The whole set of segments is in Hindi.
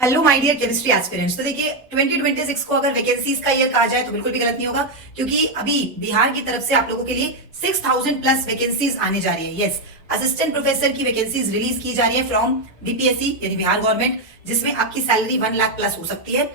Hello my dear chemistry aspirants. तो देखिए 2026 को अगर वैकेंसीज का ईयर कहा जाए तो बिल्कुल भी गलत नहीं होगा, क्योंकि अभी बिहार की तरफ से आप लोगों के लिए 6000 प्लस वैकेंसीज आने जा रही है। यस, असिस्टेंट प्रोफेसर की वैकेंसीज रिलीज की जा रही है फ्रॉम बीपीएससी यानी बिहार गवर्नमेंट, जिसमें आपकी सैलरी 1 लाख प्लस हो सकती है।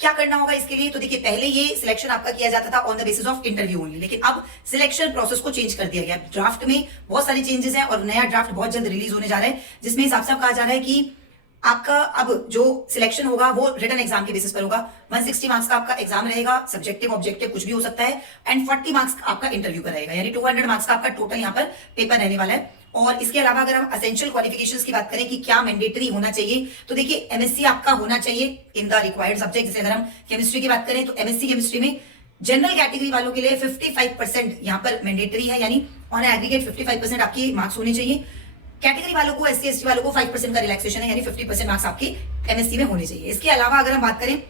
क्या करना होगा इसके लिए? तो देखिए पहले ये सिलेक्शन आपका किया जाता था on the basis of interview only, लेकिन अब सिलेक्शन प्रोसेस को चेंज कर दिया गया। ड्राफ्ट में बहुत सारे चेंजेस हैं और नया ड्राफ्ट बहुत जल्द रिलीज होने जा रहा है, जिसमें साफ साफ कहा जा रहा है कि आपका अब जो सिलेक्शन होगा वो रिटन एग्जाम के बेसिस पर होगा। 160 मार्क्स का आपका एग्जाम रहेगा, सब्जेक्टिव ऑब्जेक्टिव कुछ भी हो सकता है, एंड 40 मार्क्स आपका इंटरव्यू का रहेगा, यानी 200 मार्क्स का आपका टोटल यहाँ पर पेपर रहने वाला है। और इसके अलावा अगर हम असेंशियल क्वालिफिकेशंस की बात करें कि क्या मैंडेटरी होना चाहिए, तो देखिए एमएससी आपका होना चाहिए इन द रिक्वायर्ड सब्जेक्ट। जैसे अगर हम केमिस्ट्री की बात करें तो एमएससी केमिस्ट्री में जनरल कैटेगरी वालों के लिए 55% यहाँ पर मैंडेटरी है, यानी ऑन एग्रीगेट 55% आपके मार्क्स होने चाहिए। कैटेगरी वालों को, एससी एसटी वालों को 5% का रिलैक्सेशन है, यानी 50% मार्क्स आपके एमएससी में होने चाहिए। इसके अलावा अगर हम बात करें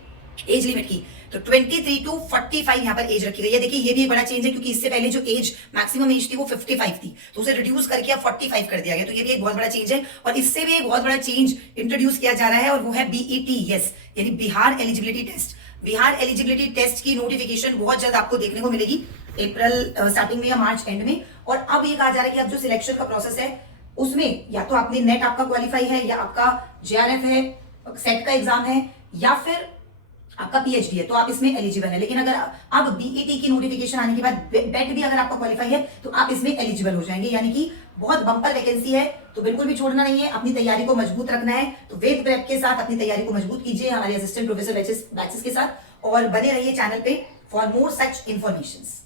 एज लिमिट की, तो 23 टू 45 यहाँ पर एज रखी गई है। देखिए ये भी एक बड़ा चेंज है, क्योंकि इससे पहले जो एज मैक्सिमम एज थी वो 55 थी, तो उसे रिड्यूस करके अब 45 कर दिया गया। तो ये भी एक बहुत बड़ा चेंज है। और इससे भी एक बहुत बड़ा चेंज इंट्रोड्यूस किया जा रहा है, और वो है बीईटी, यस, यानी Bihar eligibility test. Bihar eligibility test की नोटिफिकेशन बहुत जल्द आपको देखने को मिलेगी, अप्रैल स्टार्टिंग में या मार्च एंड में। और अब ये कहा जा रहा है कि अब जो सिलेक्शन का प्रोसेस है उसमें या तो आपने नेट आपका क्वालिफाई है, या आपका जेआरएफ है, सेट का एग्जाम है, या फिर आपका पीएचडी है, तो आप इसमें एलिजिबल है। लेकिन अगर अब बीईटी की नोटिफिकेशन आने के बाद बेट भी अगर आपका क्वालिफाई है तो आप इसमें एलिजिबल हो जाएंगे, यानी कि बहुत बम्पर वैकेंसी है। तो बिल्कुल भी छोड़ना नहीं है, अपनी तैयारी को मजबूत रखना है। तो वेद प्रेप के साथ अपनी तैयारी को मजबूत कीजिए हमारे असिस्टेंट प्रोफेसर बैचेस के साथ, और बने रहिए चैनल पे फॉर मोर सच इंफॉर्मेशन।